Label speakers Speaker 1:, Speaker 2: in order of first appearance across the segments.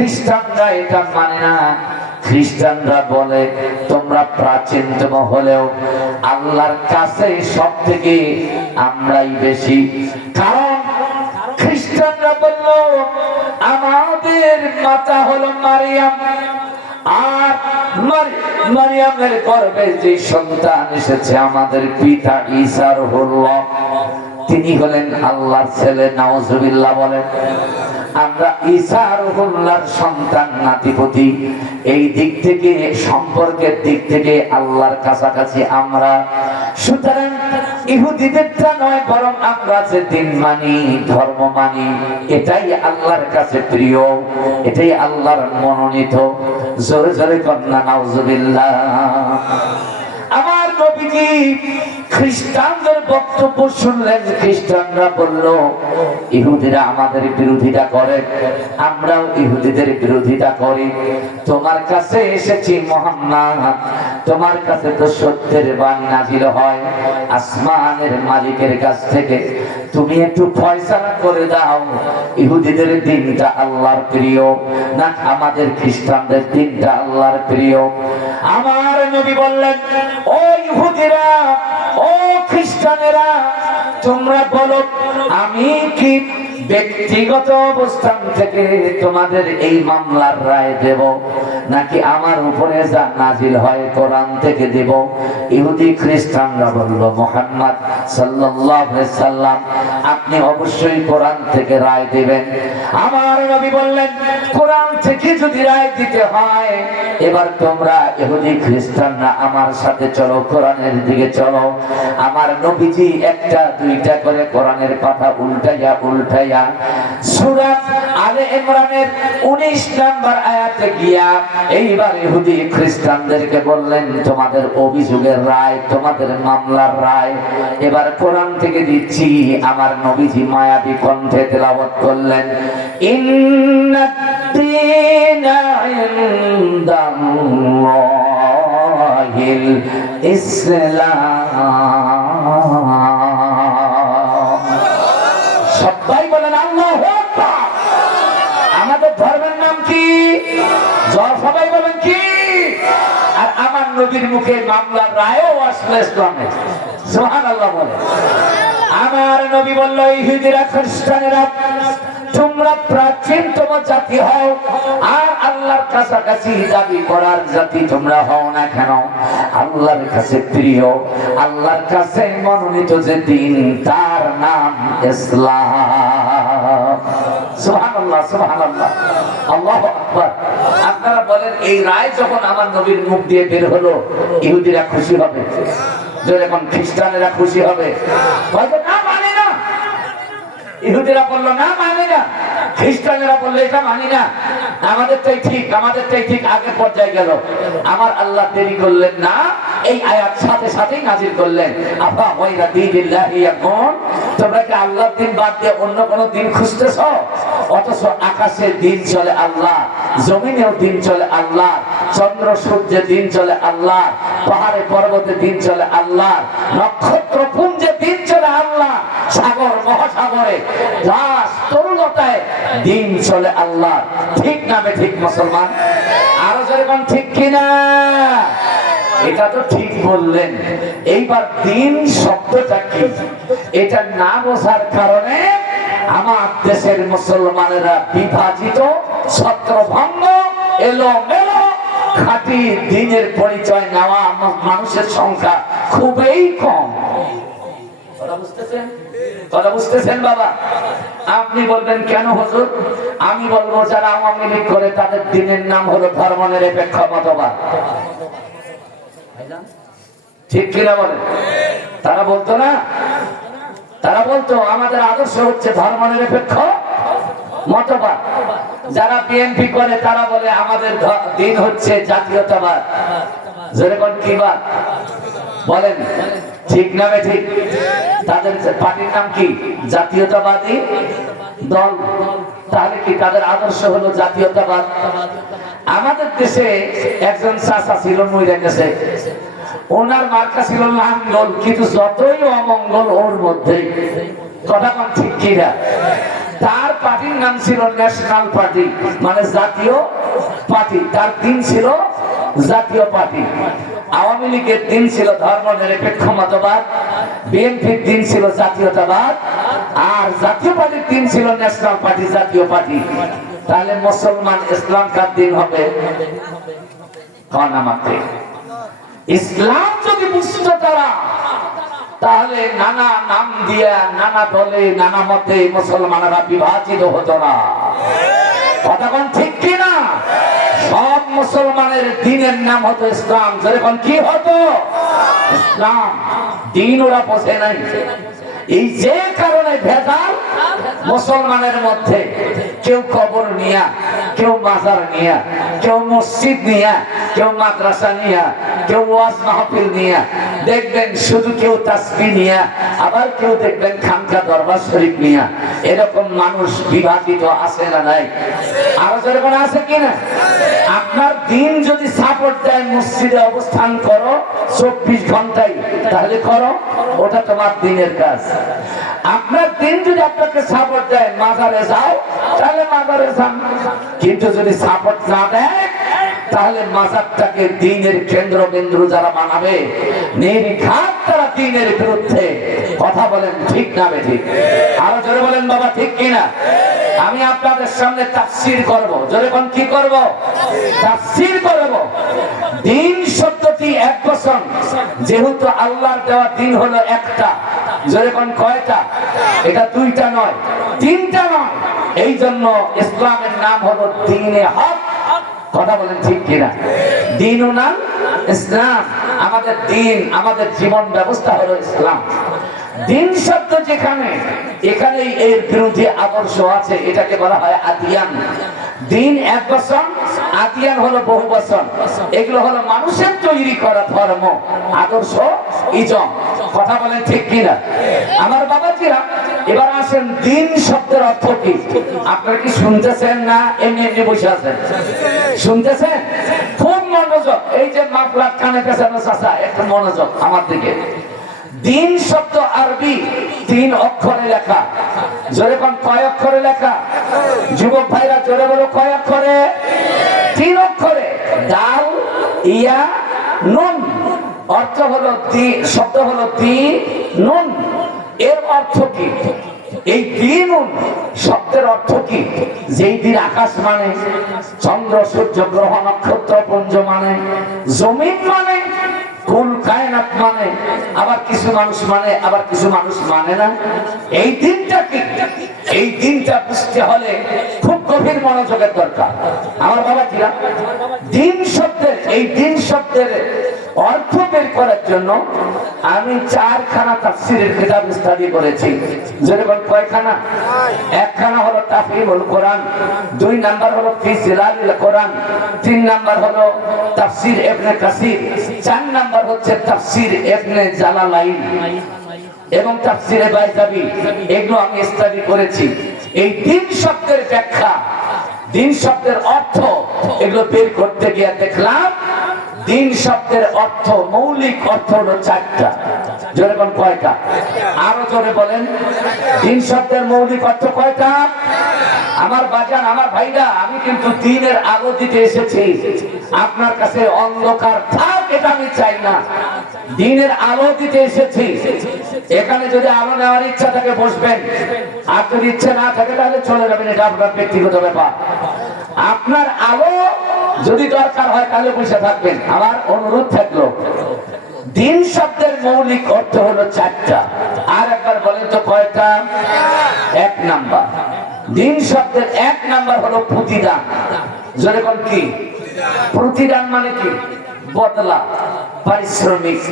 Speaker 1: খ্রিস্টানরা এটা মানে না। খ্রিস্টানরা বলে, তোমরা প্রাচীনতম হলেও আল্লাহর কাছে সব থেকে আমরাই বেশি। কারণ খ্রিস্টানরা বলল, আমাদের মাতা হলো মারিয়াম। আর মারিয়ামের গর্ভে যে সন্তান এসেছে, আমাদের পিতা ঈসার হল তিনি হলেন আল্লাহর ছেলে নাওজুবিল্লাহ বলেন। আমরা ঈসা রহুল্লাহর সন্তান, নাতিপতি, এই দিক থেকে, সম্পর্কের দিক থেকে আল্লাহর কাছাকাছি আমরা। সুতরাং ইহুদিদেরটা নয়, বরং আমরা যে দিন মানি, ধর্ম মানি, এটাই আল্লাহর কাছে প্রিয়, এটাই আল্লাহর মনোনীত। জোরে জোরে কন্যা, নাউজুবিল্লাহ। আমার নবীজি খ্রিস্টানদের বক্তব্য শুনলেন, খ্রিস্টানরা বলল, ইহুদিরা আমাদের বিরোধিতা করে, আমরাও ইহুদিদের বিরোধিতা করি। তোমার কাছে এসেছি মোহাম্মদ, তোমার কাছে তো সত্যের বাণী নাজিল হয়। আসমানের মালিকের কাছ থেকে তুমি একটু ফয়সালা করে দাও। ইহুদিদের দিনটা আল্লাহর প্রিয়, না আমাদের খ্রিস্টানদের দিনটা আল্লাহর প্রিয়। আমার নবী বললেন, ও ইহুদিরা খ্রিস্টানেরা তোমরা বলো আমি কি ব্যক্তিগত অবস্থান থেকে তোমাদের এই মামলার রায় দেব, নাকি আমার উপরে যা নাজিল হয় কোরআন থেকে দেব? ইহুদি খ্রিস্টানরা বলল, মোহাম্মদ সাল্লাম, আপনি অবশ্যই কোরআন থেকে রায় দিবেন। আমার নবী বললেন, কোরআন থেকে যদি রায় দিতে হয়, এবার তোমরা ইহুদি খ্রিস্টানরা আমার সাথে চলো, কোরআনের দিকে চলো। আমার নবীজি একটা দুইটা করে কোরআনের পাতা উল্টাইয়া উল্টাইয়া সূরা আলে ইমরানের 19 নাম্বার আয়াতে গিয়া, এইবার ইহুদি খ্রিস্টানদেরকে বললেন, তোমাদের অভিযোগের রায়, তোমাদের মামলার রায়, এবার কোরআন থেকে দিচ্ছি, আমার নবীজি মায়াবী কণ্ঠে তেলাওয়াত করলেন ইসলাম। নবীর মুখে মামলার রায়ও আসলে সোহান আল্লাহ বলে। আমার নবী বলল ইহুদিরা খ্রিস্টানেরা, তোমরা প্রাচীনতম জাতি হও, আর আল্লাহর কাছাকাছি দাবি করার জাতি তোমরা হও না কেন? আল্লাহর কাছে প্রিয়, আল্লাহর কাছে মনোনীত যে দিন, তার নাম ইসলাম। আপনারা বলেন, এই রায় যখন আমার নবীর মুখ দিয়ে বের হলো, ইহুদিরা খুশি হবে? যখন খ্রিস্টানেরা খুশি হবে? না মানে না। ইহুদিরা বলল, না মানে না। খ্রিস্টানেরা বলল, এটা মানি না। আমাদেরটাই ঠিক আমাদেরটাই ঠিক, আগের পর্যায়ে গেল। আমার আল্লাহ দেরি করলেন না, এই আয়াত সাথে সাথেই নাজির করলেন। আফা ওয়াইরা দিনিল্লাহি এখন তোমরা কি আল্লাহর দিন বাদ দিয়ে অন্য কোন দিন খুঁজতেছ? অথচ আকাশে দিন চলে আল্লাহ, জমিনেও দিন চলে আল্লাহ, চন্দ্র, সূর্যে দিন চলে আল্লাহ, পাহাড়ে পর্বতে দিন চলে আল্লাহ, নক্ষত্র, পুঞ্জে দিন চলে আল্লাহ। সাগর, মহাসাগরে ঘাস তরুলতায় দিন চলে আল্লাহ। ঠিক নামে ঠিক মুসলমান? আরও যেরকম ঠিক কিনা? এটা তো ঠিক বললেন। এইবার দিন শব্দটা কি? এটা না বোঝার কারণে আমার দেশের মুসলমানেরা বিভাজিত, ছত্রভঙ্গ এলো মেলো খাঁটি দিনের পরিচয় নেওয়া মানুষের সংখ্যা খুবই কম। বুঝতেছেন? কথা বুঝতেছেন বাবা? আপনি বলবেন, কেন হুজুর? আমি বলব, যারা আওয়ামী লীগ করে, তাদের দিনের নাম হলো ধর্ম নিরপেক্ষ মতবাদ। ঠিক কিনা বলে তারা বলতো না? তারা বলতো, আমাদের আদর্শ হচ্ছে ধর্ম নিরপেক্ষ মতবাদ। যারা বিএনপি করে, তারা বলে, আমাদের দিন হচ্ছে জাতীয়তাবাদ। যেরকম কি বলেন। ঠিক নামে ঠিক? তাদের পার্টির নাম কি? জাতীয়তাবাদী দল। তাহলে কি তাদের আদর্শ হলো জাতীয়তাবাদ? আমাদের দেশে একজন চাষা ছিল মহিলা গেছে। ওনার মার্কা ছিল লাঙ্গল, কিন্তু যতই অমঙ্গল ওর মধ্যে। কথা কোন ঠিক কিনা? তার পার্টির নাম ছিল ন্যাশনাল পার্টি মানে জাতীয় পার্টি। তার দিন ছিল জাতীয় পার্টি। আওয়ামী লীগের দিন ছিল ধর্ম নিরপেক্ষ মতবাদ বিএনপির দিন ছিল জাতীয়তাবাদ, আর জাতীয় পার্টির দিন ছিল ন্যাশনাল পার্টি জাতীয় পার্টি তাহলে মুসলমান ইসলাম কার দিন হবে? ইসলাম যদি বুঝতো তারা, তাহলে নানা নাম দিয়া, নানা দলে, নানা মতে মুসলমানেরা বিভাজিত হতো না। কথা কোন ঠিক কিনা? সব মুসলমানের দিনের নাম হতো ইসলাম। যেরকম কি হতো? ইসলাম। দিন ওরা বোঝে নাই। এই যে কারণে ভেদাল মুসলমানের মধ্যে, কেউ কবর নিয়া, কেউ মাজার নিয়া, কেউ মসজিদ নিয়া, কেউ মাদ্রাসা নিয়া, কেউ ওয়াজ মাহফিল নিয়া, দেখবেন শুধু কেউ তাসবি নিয়া, আবার কেউ দেখবেন খানকা দরবার শরীফ নিয়া। এরকম মানুষ বিভাজিত আছে না নাই? আরও যেরকম আছে কিনা আপনার দিন যদি সাপোর্ট দেয়, মসজিদে অবস্থান করো, চব্বিশ ঘন্টায়, তাহলে করো, ওটা তোমার দিনের কাজ। আপনার দিন যদি আপনাকে সাপোর্ট দেয়, মাজারে যাও, তাহলে মাজারে যান। কিন্তু যদি সাপোর্ট না দেয় তাহলে মাজারটাকে দিনের কেন্দ্রবিন্দু যারা বানাবে নির্ঘাত তারা দিনের বিরুদ্ধে কথা বলেন ঠিক না ঠিক। আরও জোরে বলেন বাবা, ঠিক কিনা আমি আপনাদের সামনে তাফসির করব। জোরে কোন কি করব? তাফসির করব। দিন শব্দটি এক বছর যেহেতু আল্লাহর দেওয়া দিন হলো একটা। জোরে কোন কয়টা? এটা দুইটা নয়, তিনটা নয়। এই জন্য ইসলামের নাম হলো দিনে হক কথা বলেন ঠিক কিনা? দিন নাম ইসলাম। আমাদের দিন, আমাদের জীবন ব্যবস্থা হলো ইসলাম। দিন শব্দ যেখানে, এখানেই এর বিরোধী আদর্শ আছে, এটাকে বলা হয় আদিয়ান। দিন এক বছর আদিয়ান হলো বহু বছর। এগুলো হলো মানুষের তৈরি করা ধর্ম, আদর্শ, ইজম। কথা বলেন ঠিক কিনা? আমার বাবা বাবাজিরা, এবার আসেন, দিন শব্দের অর্থ কি? আপনারা কি শুনতেছেন না? এমনি এমনি বসে আছেন। শুনতেছেন? খুব মনোযোগ। এই যে মাপলার কানে পেছানো চাষা একটু মনোযোগ আমার দিকে। দিন শব্দ আরবি, তিন অক্ষরে লেখা। জোরে কোন কয় অক্ষরে লেখা? যুবক ভাইরা, জোরে বলো কয় অক্ষরে? তিন অক্ষরে। ডাল ইয়া, নুন। অর্থ হলো শব্দ হলো দি, নুন। এর অর্থ কি? এই দিন শব্দের অর্থ কি? যেই দিন আকাশ মানে চন্দ্র সূর্য গ্রহ নক্ষত্র পুঞ্জ মানে জমিন মানে কায়নাত মানে আবার কিছু মানুষ মানে আবার কিছু মানুষ মানে না। এই দিনটা কি? এই দিনটা বুঝতে হলে খুব গভীর মনোযোগের দরকার। আমার বাবা কিরা দিন শব্দের, এই দিন শব্দের অর্থ বের করার জন্য আমি চারখানা তাফসিরের কিতাব স্টাডি করেছি। যেরকম কয়খানা? একখানা হলো তাফরিমুল কোরআন, দুই নাম্বার হলো ফি কোরআন, তিন নাম্বার হলো তাফসির ইবনে কাসির, চার নাম্বার হচ্ছে তাফসির ইবনে জালালাইন এবং তাফসিরে বাইজাবি। এগুলো আমি স্টাডি করেছি। এই দিন শব্দের ব্যাখ্যা দিন শব্দের অর্থ এগুলো বের করতে গিয়ে দেখলাম দিন শব্দের অর্থ, মৌলিক অর্থ হলো চারটা। জোরে কোন কয়টা? আরও জোরে বলেন। দিন শব্দের মৌলিক অর্থ কয়টা? আমার বাজান, আমার ভাইরা, আমি কিন্তু দিনের আলো দিতে এসেছি। আপনার কাছে অন্ধকার থাক, এটা আমি চাই না। দিনের আলো দিতে এসেছি। এখানে যদি আলো নেওয়ার ইচ্ছা থাকে, বসবেন। আর যদি ইচ্ছা না থাকে, তাহলে চলে যাবেন। এটা আপনার ব্যক্তিগত ব্যাপার। আপনার আলো যদি দরকার হয় তাহলে বসে থাকবেন। আমার অনুরোধ থাকল, দিন শব্দের মৌলিক অর্থ হলো চারটা। আর একবার বলেন তো কয়টা? এক নাম্বার। দিন শব্দের এক নাম্বার হলো প্রতিদান। যেরকম কি? প্রতিদান মানে কি? বদলা, পারিশ্রমিক,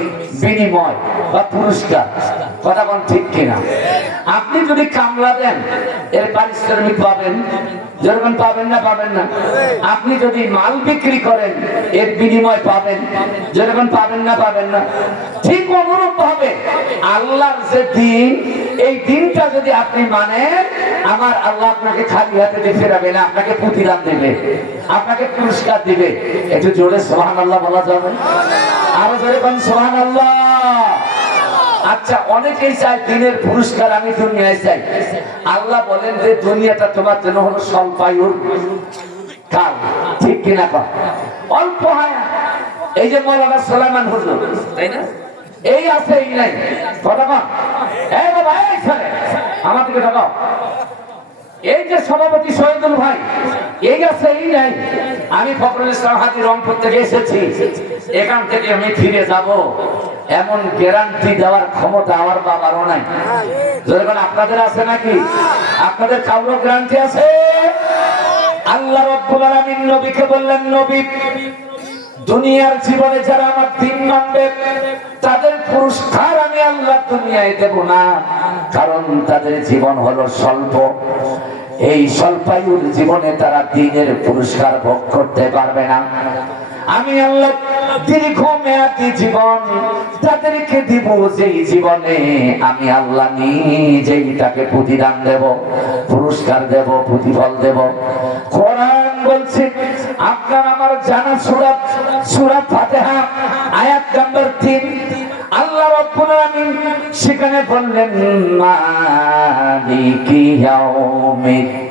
Speaker 1: বিনিময় বা পুরস্কার। কথা কোন ঠিক কিনা? আপনি যদি কামলা দেন, এর পারিশ্রমিক পাবেন যেরকম পাবেন না পাবেন না। আপনি যদি মাল বিক্রি করেন, এর বিনিময় পাবেন। যেরকম পাবেন না পাবেন না। ঠিক অনুরূপ ভাবে আল্লাহর যে দিন, এই দিনটা যদি আপনি মানেন, আমার আল্লাহ আপনাকে খালি হাতে দিয়ে ফেরাবে না, আপনাকে প্রতিদান দেবে, আপনাকে পুরস্কার দিবে। একটু জোরে সোহান আল্লাহ বলা যাবে আরও জোরে সোহান আল্লাহ। আচ্ছা অনেকেই চায় দিনের পুরস্কার আমি দুনিয়ায় চাই। আল্লাহ বলেন যে, দুনিয়াটা তোমার জন্য হলো স্বল্পায়ুর কাল ঠিক কিনা কর। অল্প হয় এই যে মৌলানা সোলাইমান হুজুর, তাই না? এই আছে, এই নাই। কথা কথা এই বাবা, এই আমার দিকে তাকাও। এই যে সভাপতি শহীদুল ভাই এই আছে এই নাই? আমি ফখরুল ইসলাম হাজি রংপুর থেকে এসেছি। এখান থেকে আমি ফিরে যাব। এমন গ্যারান্টি দেওয়ার ক্ষমতা আমার বাবারও নাই। যখন আপনাদের আছে নাকি? আপনাদের কাউর গ্যারান্টি আছে? আল্লাহ রব্বুল আলামিন নবীকে বললেন, নবী দুনিয়ার জীবনে যারা আমার দিন মানবে তাদের পুরস্কার আমি আল্লাহ দুনিয়ায় দেব না, কারণ তাদের জীবন হলো স্বল্প। এই স্বল্পায়ুর জীবনে তারা দিনের পুরস্কার ভোগ করতে পারবে না। আমি আল্লাহ দীর্ঘ মেয়াদি জীবন তাদেরকে দিব যেই জীবনে, আমি আল্লাহ প্রতিদান দেব, পুরস্কার দেব, প্রতিফল দেব। কোরআন বলছে, আপনার আমার জানা সুরাত সুরাত ফাতিহা, আয়াত নাম্বার 3 আল্লাহ আলামিন সেখানে বললেন, মালিকি ইয়াউমিদ্দিন।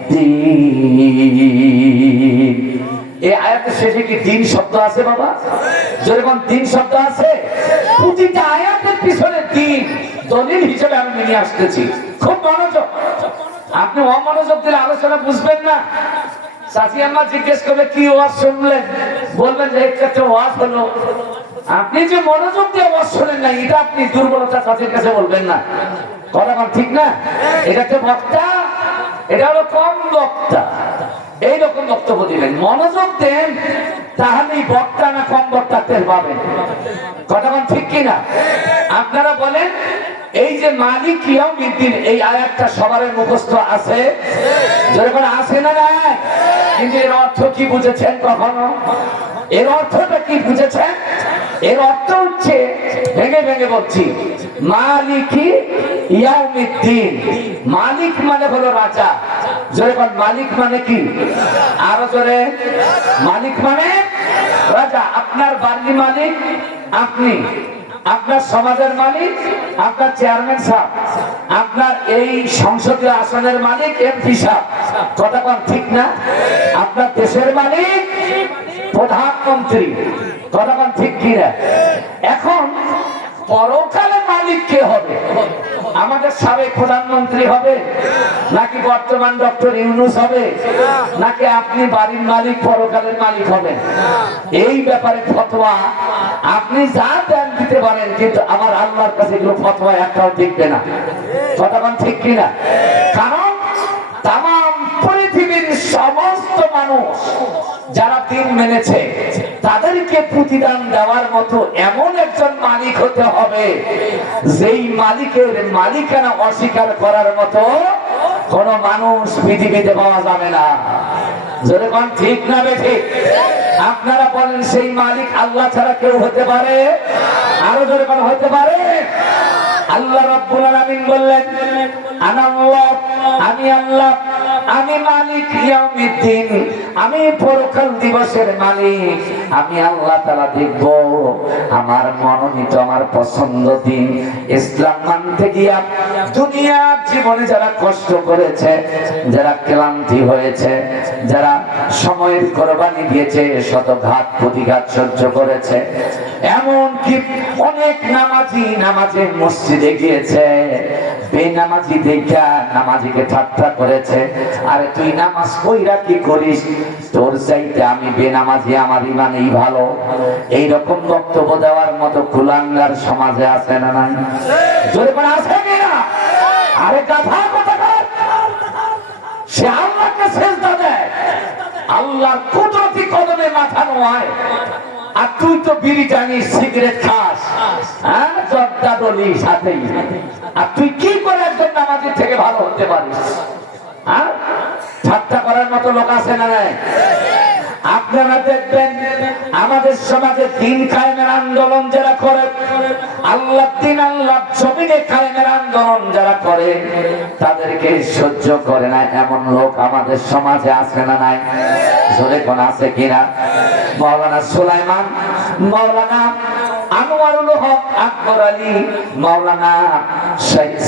Speaker 1: এই আয়াতের শেষে কি দিন শব্দ আছে বাবা? যেরকম দিন শব্দ আছে? প্রতিটা আয়াতের পিছনে দিন দলিল হিসেবে আমি নিয়ে আসতেছি। খুব মনোযোগ। আপনি অমনোযোগ দিলে আলোচনা বুঝবেন না। চাচি আম্মা জিজ্ঞেস করবে, কি ওয়াজ শুনলেন? বলবেন যে একটা ওয়াজ হলো। আপনি যে মনোযোগ দিয়ে ওয়াজ শোনেন না, এটা আপনি দুর্বলতা চাচির কাছে বলবেন না। কথা ঠিক না? এটা একটা বক্তা, এটা হলো কম বক্তা। বক্তব্য দিবেন মনোযোগ দেন, তাহলেই বক্তা না কম বক্তা টের পাবেন কথা ঠিক কিনা? আপনারা বলেন, এই যে মালিক ইয়াউমিদ্দিন, এই আয়াতটা সবার মুখস্থ আছে? যেরকম আছে না কিন্তু এর অর্থ কি বুঝেছেন কখনো? এর অর্থটা কি বুঝেছেন? এর অর্থ হচ্ছে, ভেঙে ভেঙে বলছি, মালিকি ইয়াউমিদ্দিন। মালিক মানে হলো রাজা। বল মালিক মানে কি? আরও জোরে। মালিক মানে? রাজা, আপনার বাড়ির মালিক, আপনি। আপনার সমাজের মালিক, আপনার চেয়ারম্যান সাহেব। আপনার এই সংসদীয় আসনের মালিক এমপি সাহেব। কথা কোন, ঠিক না? আপনার দেশের মালিক, প্রধানমন্ত্রী। কথা কোন, ঠিক কি না এখন পরকালে মালিক কে হবে? আমাদের সাবেক প্রধানমন্ত্রী হবে? নাকি বর্তমান ডক্টর ইউনুস হবে? নাকি আপনি বাড়ির মালিক, পরকালের মালিক হবেন? এই ব্যাপারে ফতোয়া আপনি যা দেন দিতে পারেন, কিন্তু আমার আল্লাহর কাছে এগুলো ফতোয়া একটাও দেখবে না। কথা ঠিক কিনা? কারণ তাম পৃথিবীর সমস্ত মানুষ যারা দিন মেনেছে, তাদেরকে প্রতিদান দেওয়ার মতো এমন একজন মালিক হতে হবে, যেই মালিকের মালিকানা অস্বীকার করার মতো কোন মানুষ পৃথিবীতে পাওয়া যাবে না। যেরকম ঠিক না বেঠে আপনারা বলেন, সেই মালিক আল্লাহ ছাড়া কেউ হতে পারে? আরও যেরকম হতে পারে? আল্লাহ রব্বুল আলামিন বললেন আমি আল্লাহ আমি মালিক ইয়াউমিদ্দিন আমি পরকাল দিবসের মালিক। আমি আল্লাহ তাআলা দেখব আমার মনোনীত, আমার পছন্দ দিন। ইসলাম মানতে গিয়া দুনিয়ার জীবনে যারা কষ্ট করেছে, যারা ক্লান্তি হয়েছে, যারা সময়ের কোরবানি দিয়েছে শত ঘাত প্রতিঘাত সহ্য করেছে এমন কি অনেক নামাজি নামাজে মসজিদে গিয়েছে, বেনামাজি দেখা নামাজিকে ঠাট্টা করেছে। আরে তুই নামাজ কইরা কি করিস? তোর চাইতে আমি বেনামাজি, আমার ইমানেই ভালো। এই রকম বক্তব্য দেওয়ার মতো কুলাঙ্গার সমাজে আছে না নাই? জোরে করে আছে কিনা আরে কথা কথা সে আল্লাহকে সেজদা দেয়। আল্লাহর কুদরতি কদমে মাথা নোয়ায়। আর তুই তো বিড়ি টানিস সিগারেট খাস। হ্যাঁ? জর্দা দলি সাথেই। আর তুই কি করে একজন নামাজের থেকে ভালো হতে পারিস? হ্যাঁ? ঠাট্টা করার মতো লোক আছে না আপনারা দেখবেন আমাদের সমাজে দিন কায়েমের আন্দোলন যারা করে আল্লাহ দিন আল্লাহ জমিনে কায়েমের আন্দোলন যারা করে, তাদেরকে সহ্য করে না। এমন লোক আমাদের সমাজে আছে না নাই? জোরে কোন আছে কিনা? মৌলানা সুলাইমান, মৌলানা আনোয়ারুল হক আকবর আলী মাওলানা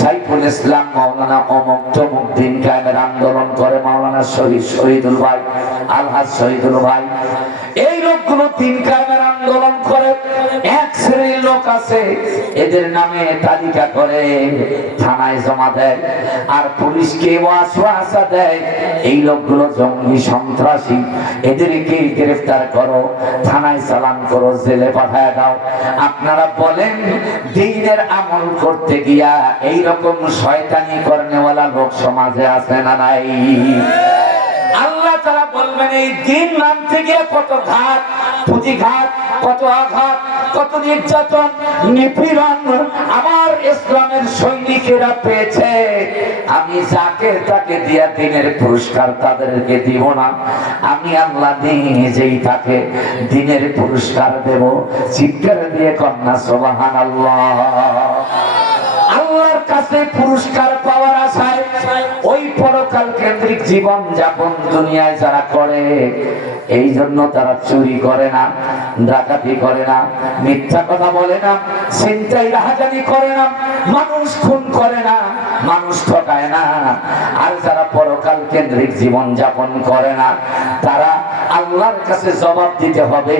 Speaker 1: সাইফুল ইসলাম মাওলানা অমক তমুক দিন কায়েমের আন্দোলন করে মাওলানা শহীদ শহীদুল ভাই, আলহাজ শহীদুল ভাই। এই লোকগুলো দিন কায়েমের আন্দোলন করে লোক আছে, এদের নামে তালিকা করে থানায় জমা দেয়, আর পুলিশকে ওয়াসওয়াসা দেয়। এই লোকগুলো জঙ্গি, সন্ত্রাসী, এদেরকে গ্রেফতার করো, থানায় চালান করো, জেলে পাঠায় দাও। আপনারা বলেন, দিনের আমল করতে গিয়া এই রকম শয়তানি করনেওয়ালা লোক সমাজে আছে না নাই? আল্লাহ তারা বলবেন, এই দিন নামতে গিয়ে কত ঘাত পুঁজিঘাত, কত আঘাত, কত নির্যাতন, নিপীড়ন আমার ইসলামের সৈনিকেরা পেয়েছে। আমি যাকে তাকে দিয়া দিনের পুরস্কার তাদেরকে দিব না। আমি আল্লাহ নিজেই তাকে দিনের পুরস্কার দেব। চিৎকার দিয়ে কন্যা সোবাহান আল্লাহ আল্লাহর কাছে পুরস্কার পাওয়ার পরকাল কেন্দ্রিক জীবন যাপন দুনিয়ায় যারা করে, এই জন্য তারা চুরি করে না, ডাকাতি করে না, মিথ্যা কথা বলে না চিন্তাই রাহাজানি করে না, মানুষ খুন করে না, মানুষ ঠকায় না। আর যারা পরকাল কেন্দ্রিক জীবন যাপন করে না, তারা আল্লাহর কাছে জবাব দিতে হবে।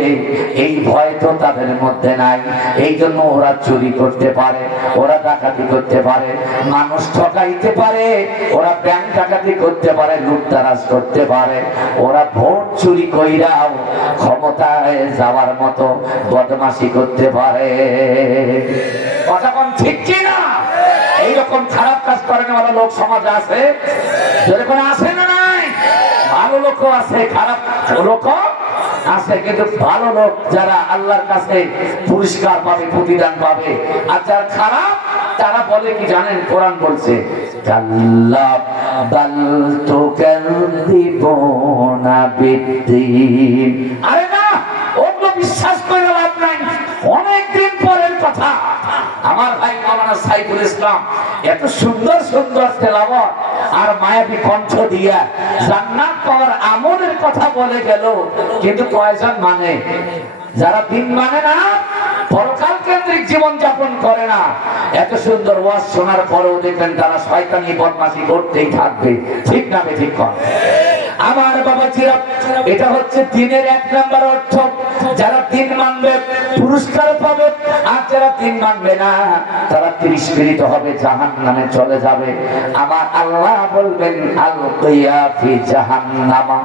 Speaker 1: এই ভয় তো তাদের মধ্যে নাই। এই জন্য ওরা চুরি করতে পারে, ওরা ডাকাতি করতে পারে, মানুষ ঠকাইতে পারে, ওরা ব্যাংক ডাকাতি করতে পারে, লুটতারাজ করতে পারে। ওরা ভোট চুরি কইরাও ক্ষমতায় যাওয়ার মতো বদমাশি করতে পারে। কথা কোন ঠিক কি না এইরকম খারাপ কাজ করে না লোক সমাজে আছে? যেরকম আছে না। লোকও আছে, খারাপ লোকও আছে, কিন্তু ভালো লোক যারা আল্লাহর কাছে পুরস্কার পাবে, প্রতিদান পাবে, আর যারা খারাপ, তারা বলে কি জানেন? কোরআন বলছে, কাল্লা বাল তুকাযযিবুনা বিদ্দীন। আরে না ওগুলো বিশ্বাস করে লাভ নাই। অনেক দিন পরের কথা আমার ভাই মাওলানা সাইফুল ইসলাম, এত সুন্দর সুন্দর তেলাওয়াত, আর মায়াবী কণ্ঠ দিয়া। জান্নাত পাওয়ার আমলের কথা বলে গেল, কিন্তু কয়জন মানে? যারা দিন মানে না, পরকাল কেন্দ্রিক জীবন যাপন করে না। এত সুন্দর ওয়াজ শোনার পরেও দেখবেন তারা শয়তানি বদমাশি করতেই থাকবে। ঠিক না বে ঠিক কর আমার বাবা চিরা এটা হচ্ছে দিনের এক নাম্বার অর্থ। যারা দিন মানবে, পুরস্কার পাবে যারা দিন মানবে না, তারা তিরস্কৃত হবে জাহান নামে চলে যাবে। আমার আল্লাহ বলবেন আল ফি জাহান্নামা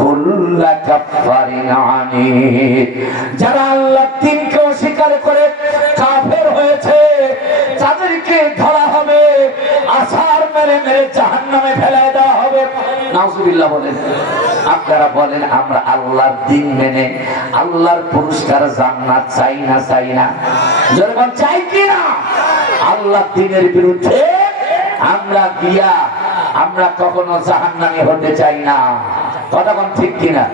Speaker 1: কুল্লা যারা আল্লাহ দিনকে অস্বীকার করে কাফের হয়েছে, তাদেরকে ধরা হবে আসার মেরে মেরে জাহান্নামে হবে নাউজুবিল্লাহ বলেন। আপনারা বলেন, আমরা আল্লাহর দিন মেনে, আল্লাহর পুরস্কার জান্নাত চাই না চাই না। যখন চাই কি না? আল্লাহ দিনের বিরুদ্ধে আমরা গিয়া, আমরা কখনো জাহান্নামী হতে চাই না। কতক্ষণ ঠিক কিনা?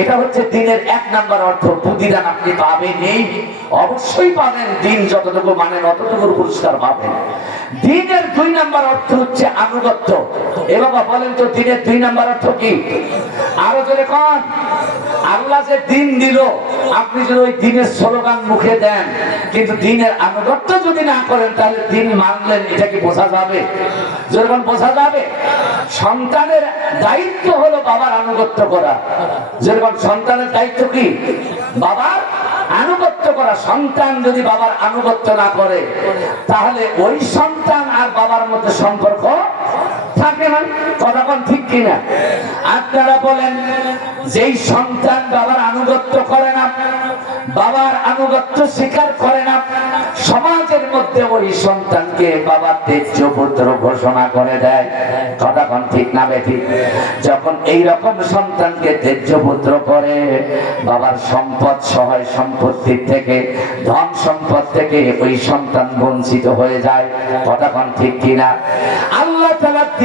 Speaker 1: এটা হচ্ছে দিনের এক নাম্বার অর্থ। প্রতিদান আপনি পাবেনই, অবশ্যই পাবেন। দিন যতটুকু মানেন, অতটুকুর পুরস্কার পাবেন। দিনের দুই নাম্বার অর্থ হচ্ছে আনুগত্য। এ বাবা বলেন তো, দিনের দুই নাম্বার অর্থ কি? আরও জোরে কন। আল্লাহ যে দিন দিল, আপনি যদি ওই দিনের স্লোগান মুখে দেন, কিন্তু দিনের আনুগত্য যদি না করেন, তাহলে দিন মানলেন, এটা কি বোঝা যাবে? যেরকম বোঝা যাবে? সন্তানের দায়িত্ব হলো বাবার আনুগত্য করা। যেরকম সন্তানের দায়িত্ব কি? বাবার আনুগত্য করা সন্তান যদি বাবার আনুগত্য না করে তাহলে ওই সন্তান আর বাবার মধ্যে সম্পর্ক থাকে না, কথা কোন ঠিক কিনা? আপনারা বলেন, যেই সন্তান বাবার আনুগত্য করে না, বাবার আনুগত্য স্বীকার করে না, সমাজের মধ্যে ওই সন্তানকে বাবার তেজ্য পুত্র ঘোষণা করে দেয়। কোন ঠিক না বেঠিক যখন এই রকম সন্তানকে তেজ্য পুত্র করে, বাবার সম্পদ সহায় সম্পত্তির থেকে, ধন সম্পদ থেকে ওই সন্তান বঞ্চিত হয়ে যায়। কোন ঠিক কিনা? আল্লাহ তালা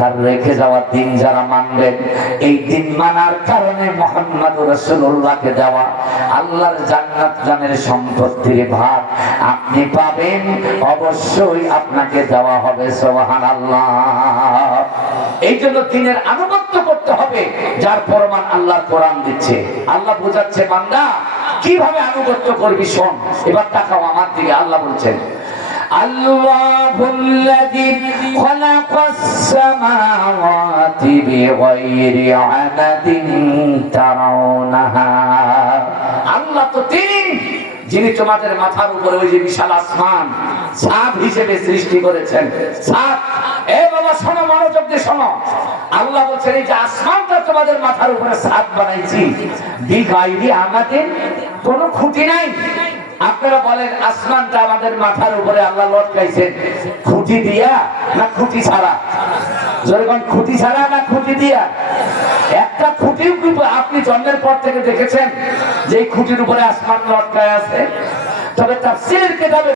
Speaker 1: তার রেখে যাওয়া দিন যারা মানবেন, এই দিন মানার কারণে মোহাম্মদ রসুল্লাহকে দেওয়া আল্লাহর জান্নাত জানের সম্পত্তির ভাগ আপনি পাবেন, অবশ্যই আপনাকে দেওয়া হবে সোহান আল্লাহ এই জন্য দিনের আনুগত্য করতে হবে, যার প্রমাণ আল্লাহ কোরআন দিচ্ছে। আল্লাহ বোঝাচ্ছে, বান্দা, কীভাবে আনুগত্য করবি শোন, এবার তাকাও আমার দিকে, আল্লাহ বলছেন الله الذي خلق السماوات بغير عمد ترونها আল্লাহ তো তিনি যিনি তোমাদের মাথার উপরে ওই যে বিশাল আসমান ছাদ হিসেবে সৃষ্টি করেছেন ছাদ এ বাবা শোনো মনোযোগ দিয়ে শোনো আল্লাহ বলছেন এই যে আসমানটা তোমাদের মাথার উপরে ছাদ বানাইছি বিগাইরি আমাদের কোনো খুঁটি নাই আপনারা বলেন, আসমানটা আমাদের মাথার উপরে আল্লাহ লটকাইছেন। খুঁটি দিয়া না খুঁটি ছাড়া? যেরকম খুঁটি ছাড়া না খুঁটি দিয়া? একটা খুঁটিও কিন্তু আপনি জন্মের পর থেকে দেখেছেন, যে খুঁটির উপরে আসমান লটকায় আছে। তবে তাফসীরের কিতাবে